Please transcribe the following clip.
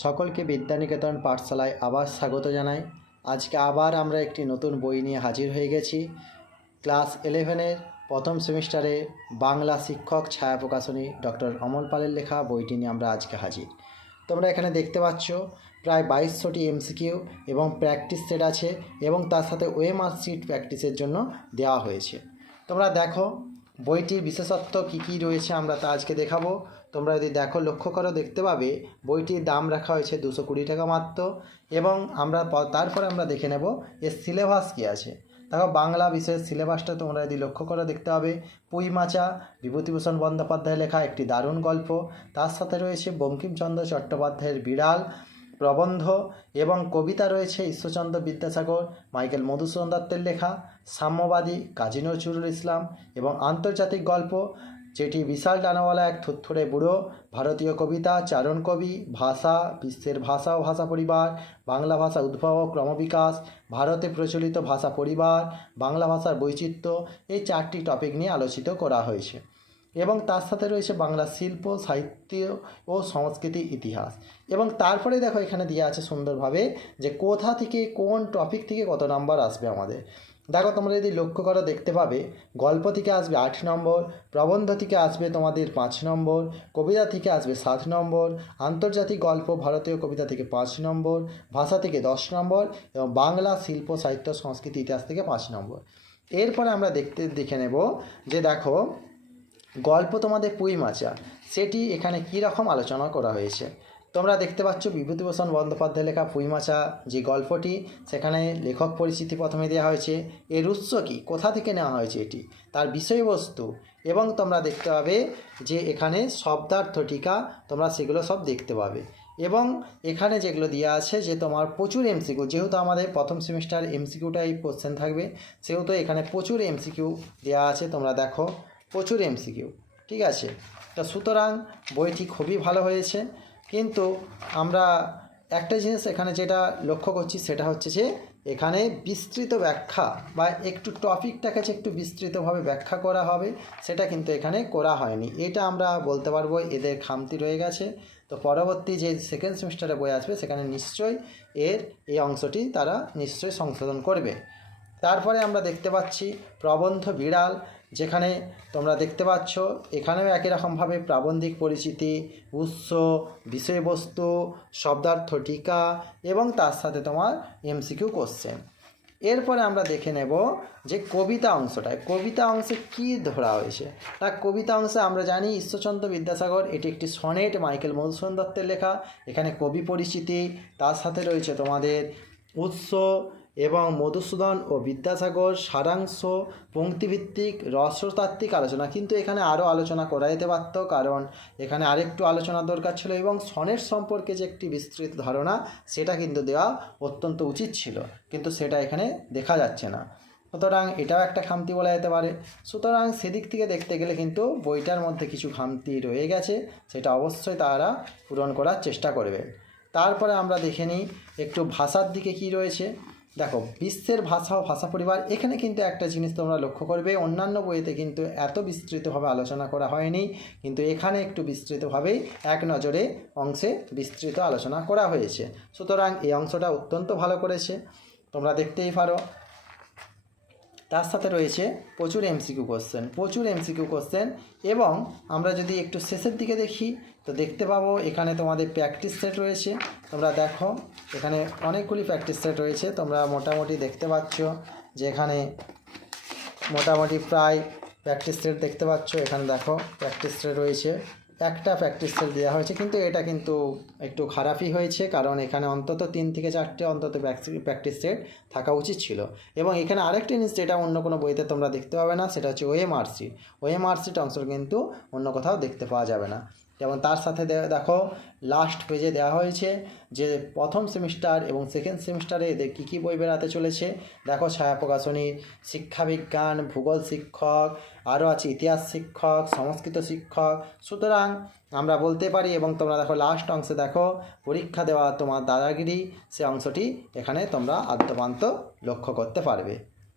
সকলকে বিদ্যানিকেতন পাঠশালায় আবার স্বাগত জানাই। আজকে আবার আমরা একটি নতুন বই নিয়ে হাজির হয়ে গেছি। ক্লাস 11-এর প্রথম সেমিস্টারে বাংলা শিক্ষক ছায়া প্রকাশনী ডক্টর অমল পালের লেখা বইটি নিয়ে আমরা আজকে হাজির। তোমরা এখানে দেখতে পাচ্ছ প্রায় 2200টি এমসিকিউ এবং প্র্যাকটিস সেট আছে এবং তার সাথে ওএমআর শিট প্র্যাকটিসের জন্য দেওয়া হয়েছে। তোমরা দেখো বইটির বিশেষত্ব কী কী রয়েছে আমরা তা আজকে দেখাবো। তোমরা যদি দেখো লক্ষ্য করো দেখতে পাবে বইটির দাম রাখা হয়েছে 220 টাকা মাত্র। এবং তারপরে আমরা দেখে নেব এর সিলেবাস কী আছে। দেখো বাংলা বিষয়ের সিলেবাসটা তোমরা যদি লক্ষ্য করো দেখতে পাবে পুঁইমাচা বিভূতিভূষণ বন্দ্যোপাধ্যায়ের লেখা একটি দারুণ গল্প, তার সাথে রয়েছে বঙ্কিমচন্দ্র চট্টোপাধ্যায়ের বিড়াল, প্রবন্ধ এবং কবিতা রয়েছে ঈশ্বরচন্দ্র বিদ্যাসাগর, মাইকেল মধুসূদন দত্তের লেখা, সাম্যবাদী কাজী নজরুল ইসলাম এবং আন্তর্জাতিক গল্প যেটি বিশাল ডানাওয়ালা এক থুরথুরে বুড়ো, ভারতীয় কবিতা, চারণ কবি, ভাষা, বিশ্বের ভাষা ও ভাষা পরিবার, বাংলা ভাষা উদ্ভব ও ক্রমবিকাশ, ভারতে প্রচলিত ভাষা পরিবার, বাংলা ভাষার বৈচিত্র্য, এই 4টি টপিক নিয়ে আলোচিত করা হয়েছে। এবং তার সাথে রয়েছে বাংলা শিল্প, সাহিত্য ও সংস্কৃতি ইতিহাস। এবং তারপরে দেখো এখানে দেওয়া আছে সুন্দরভাবে যে কোথা থেকে কোন টপিক থেকে কত নাম্বার আসবে আমাদের। দেখো তোমরা যদি লক্ষ্য করো দেখতে পাবে গল্প থেকে আসবে 8 নম্বর, প্রবন্ধ থেকে আসবে তোমাদের 5 নম্বর, কবিতা থেকে আসবে 7 নম্বর, আন্তর্জাতিক গল্প ভারতীয় কবিতা থেকে 5 নম্বর, ভাষা থেকে 10 নম্বর এবং বাংলা শিল্প সাহিত্য সংস্কৃতি ইতিহাস থেকে 5 নম্বর। এরপরে আমরা দেখে নেব যে দেখো গল্প তোমাদের পুঁইমাচা সেটি এখানে কী রকম আলোচনা করা হয়েছে। তোমরা দেখতে পাচ্ছ বিভূতিভূষণ বন্দ্যোপাধ্যায়ের লেখা পুঁইমাচা যে গল্পটি, সেখানে লেখক পরিচিতি প্রথমে দেওয়া হয়েছে, এর উৎস কী, কোথা থেকে নেওয়া হয়েছে এটি, তার বিষয়বস্তু এবং তোমরা দেখতে পাবে যে এখানে শব্দার্থ টিকা তোমরা সেগুলো সব দেখতে পাবে। এবং এখানে যেগুলো দেওয়া আছে যে তোমার প্রচুর এমসিকিউ, যেহেতু আমাদের প্রথম সেমিস্টার এমসিকিউটাই কোশ্চেন থাকবে সেহেতু এখানে প্রচুর এমসিকিউ দেওয়া আছে। তোমরা দেখো প্রচুর এমসিকিউ, ঠিক আছে। তো সুতরাং বইটি খুবই ভালো হয়েছে। কিন্তু আমরা একটা জিনিস এখানে যেটা লক্ষ্য করছি সেটা হচ্ছে যে এখানে বিস্তৃত ব্যাখ্যা বা একটু টপিকটাকে যে একটু বিস্তৃতভাবে ব্যাখ্যা করা হবে সেটা কিন্তু এখানে করা হয়নি। এটা আমরা বলতে পারবো এদের খামতি রয়ে গেছে। তো পরবর্তী যে সেকেন্ড সেমিস্টারে বই আসবে সেখানে নিশ্চয়ই এই অংশটি তারা নিশ্চয়ই সংশোধন করবে। তারপরে আমরা দেখতে পাচ্ছি প্রবন্ধ বিড়াল, যেখানে তোমরা দেখতে পাচ্ছ এখানেও একই রকমভাবে প্রাবন্ধিক পরিচিতি, উৎস, বিষয়বস্তু, শব্দার্থ টিকা এবং তার সাথে তোমার এমসিকিউ কোশ্চেন। এরপরে আমরা দেখে নেব যে কবিতা অংশটায় কবিতা অংশে কী ধরা হয়েছে। তা কবিতা অংশে আমরা জানি ঈশ্বরচন্দ্র বিদ্যাসাগর এটি একটি সনেট, মাইকেল মধুসূদন দত্তের লেখা। এখানে কবি পরিচিতি, তার সাথে রয়েছে তোমাদের উৎস এবং মধুসূদন ও বিদ্যাসাগর, সারাংশ, পঙ্ক্তিভিত্তিক রসতাত্ত্বিক আলোচনা। কিন্তু এখানে আরও আলোচনা করা যেতে পারত, কারণ এখানে আরেকটু আলোচনার দরকার ছিল এবং সনেট সম্পর্কে যে একটি বিস্তৃত ধারণা সেটা কিন্তু দেওয়া অত্যন্ত উচিত ছিল, কিন্তু সেটা এখানে দেখা যাচ্ছে না। সুতরাং এটাও একটা খামতি বলা যেতে পারে। সুতরাং সেদিক থেকে দেখতে গেলে কিন্তু বইটার মধ্যে কিছু খামতি রয়ে গেছে, সেটা অবশ্যই তারা পূরণ করার চেষ্টা করবে। তারপরে আমরা দেখে নিই একটু ভাষার দিকে কি রয়েছে। দেখো বিশ্বের ভাষা ও ভাষা পরিবার, এখানে কিন্তু একটা জিনিস তোমরা লক্ষ্য করবে অন্যান্য বইতে কিন্তু এত বিস্তৃতভাবে আলোচনা করা হয়নি, কিন্তু এখানে একটু বিস্তৃতভাবেই এক নজরে অংশে বিস্তৃত আলোচনা করা হয়েছে। সুতরাং এই অংশটা অত্যন্ত ভালো করেছে, তোমরা দেখতেই পারো। তার সাথে রয়েছে প্রচুর এমসিকিউ কোশ্চেন এবং আমরা যদি একটু শেষের দিকে দেখি তো দেখতে পাবো এখানে তোমাদের প্র্যাকটিস সেট রয়েছে। তোমরা দেখো এখানে অনেকগুলি প্র্যাকটিস সেট রয়েছে, তোমরা মোটামুটি দেখতে পাচ্ছ যে এখানে মোটামুটি প্রায় প্র্যাকটিস সেট দেখতে পাচ্ছ। এখানে দেখো প্র্যাকটিস সেট রয়েছে, একটা প্র্যাকটিস সেট দেওয়া হয়েছে, কিন্তু এটা কিন্তু একটু খারাপই হয়েছে, কারণ এখানে অন্তত 3 থেকে 4টে অন্তত প্র্যাকটিস সেট থাকা উচিত ছিল। এবং এখানে আরেকটা জিনিস যেটা অন্য কোনো বইতে তোমরা দেখতে পাবে না, সেটা হচ্ছে ওএমআর শিট অংশ কিন্তু অন্য কোথাও দেখতে পাওয়া যাবে না। যেমন তার সাথে দেখো লাস্ট পেজে দেওয়া হয়েছে যে প্রথম সেমিস্টার এবং সেকেন্ড সেমিস্টারে এদের কী কী বই বেরাতে চলেছে। দেখো ছায়া প্রকাশনী, শিক্ষাবিজ্ঞান, ভূগোল শিক্ষক, আরও আছে ইতিহাস শিক্ষক, সংস্কৃত শিক্ষক। সুতরাং আমরা বলতে পারি, এবং তোমরা দেখো লাস্ট অংশে দেখো পরীক্ষা দেওয়া তোমার দাদাগিরি, সে অংশটি এখানে তোমরা আদ্যপান্ত লক্ষ্য করতে পারবে।